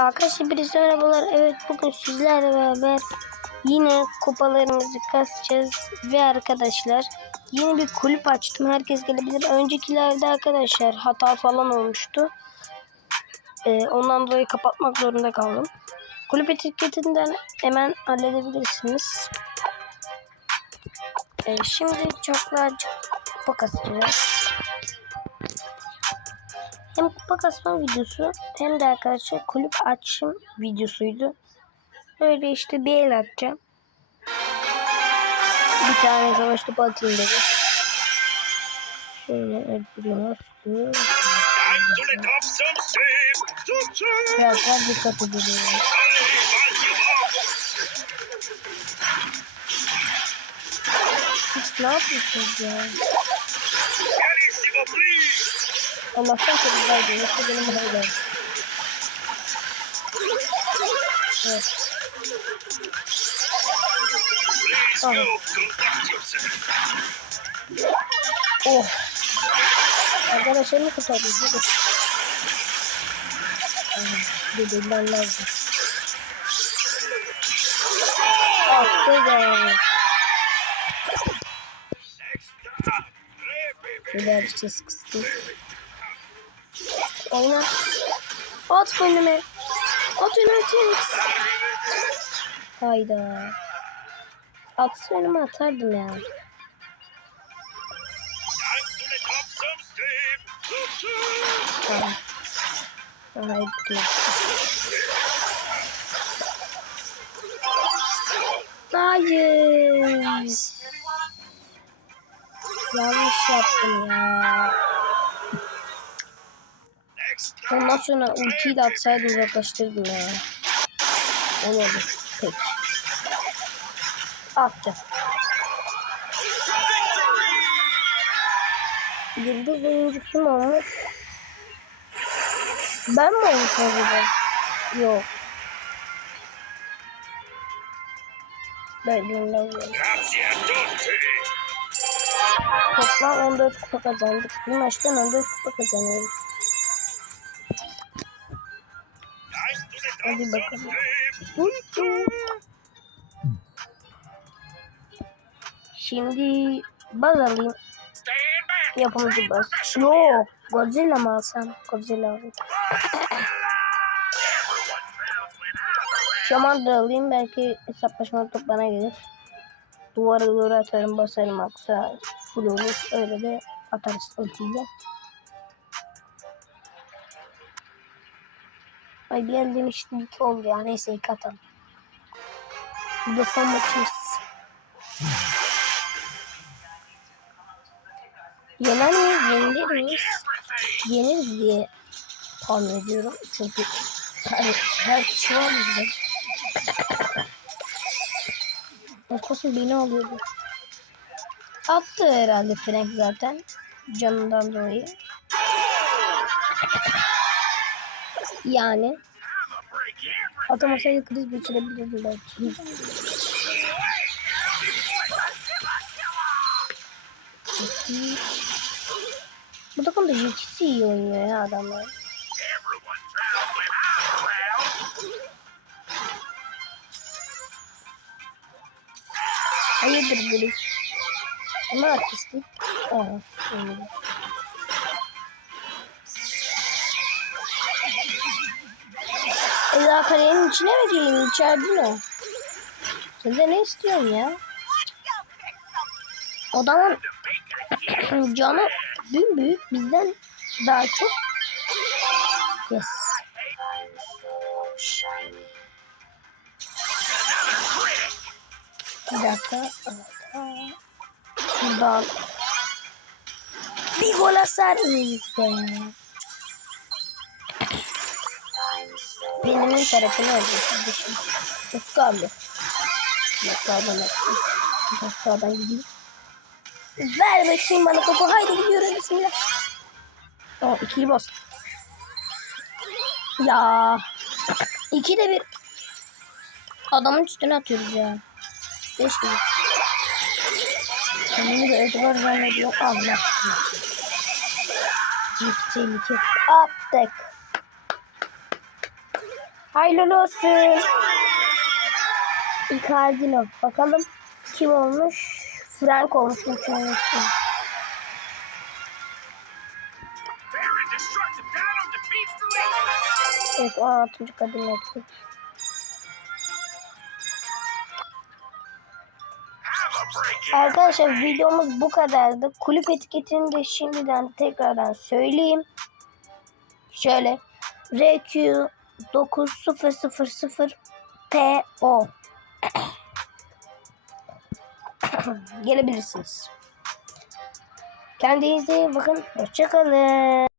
Arkadaşlar birisi merhabalar. Evet bugün sizlerle beraber yine kupalarımızı kasacağız. Ve arkadaşlar yeni bir kulüp açtım. Herkes gelebilir. Öncekilerde arkadaşlar hata falan olmuştu. Ee, ondan dolayı kapatmak zorunda kaldım. Kulüp etiketinden hemen halledebilirsiniz. Ee, şimdi çoklarca kupa kasacağız. Hem kupa kasma videosu hem de arkadaşlar kulüp açım videosuydu. Öyle işte bir el atacağım. Bir tane savaş topu atayım dedim. Şöyle. Biraz daha dikkat up. Siz ne yapıyorsunuz ya? Allah'tan güzeldi. Yoksa benim hayırım. Evet. Please Oh. Arkadaşlarımı kurtardım. Hadi. Dedeler lazım. Attı be. Hey, baby. Birazcık ses kıstım. Oyna. At önüme. At önüme T-Rex. Hayda. Atsa önüme atardım ya. Tamam. Hayır. dur. Hayır. Yanlış yaptım ya. Ondan sonra ultiyi de atsaydım uzaklaştırdım ya. Olmadı. Peki. Attı. Yıldız oyuncu kim olmuş? Ben mi olmuş acaba? Yok. Ben tutti. Toplam 14 kupa kazandık. Bir maçtan 14 kupa kazanıyoruz. Hadi bakalım. Şimdi baz alayım. Yapımcı baz. Yok. Godzilla mı alsam? Godzilla alayım. Şaman da alayım. Belki hesaplaşma top bana gelir. Duvara doğru atarım basarım aksa full olur. Öyle de atarız ultiyle. Ay bir el demiştim iki oldu ya. Neyse iki atalım. Bu da son maçımız. Yener miyiz? Yenilir miyiz? Yeniriz diye tahmin ediyorum. Çünkü her, her kişi var bizde. Başkası beni alıyordu. Attı herhalde Frank zaten. Canından dolayı. Yani atamasaydı kriz geçirebilirdi belki. Bu takımda ikisi iyi oynuyor ya adamlar. Hayırdır Gris? Ama artistlik. Aa, öyle. Eza kalenin içine mi gireyim? İçeride mi? Sen de ne istiyorsun ya? Adamın canı büyük bizden daha çok. Yes. Bir dakika. Şuradan. Bir gol atar mıyız be? Benim tarafını kardeşim. Ufka abi. Atayım. Ben sağdan gideyim. Ver bakayım bana topu. Haydi gidiyoruz. Bismillah. Aa ikiyi bastım. Ya. İki de bir. Adamın üstüne atıyoruz ya. Beş gibi. Kendimi de Edgar zannediyor. Allah. İki tehlike. Attık. Hayırlı olsun. Icardi'no. Bakalım kim olmuş? Frank olmuş Legends. Evet 16. kadın ettik. Arkadaşlar videomuz bu kadardı. Kulüp etiketini de şimdiden tekrardan söyleyeyim. Şöyle RQ 9000 PO Gelebilirsiniz. Kendinize iyi bakın. Hoşçakalın.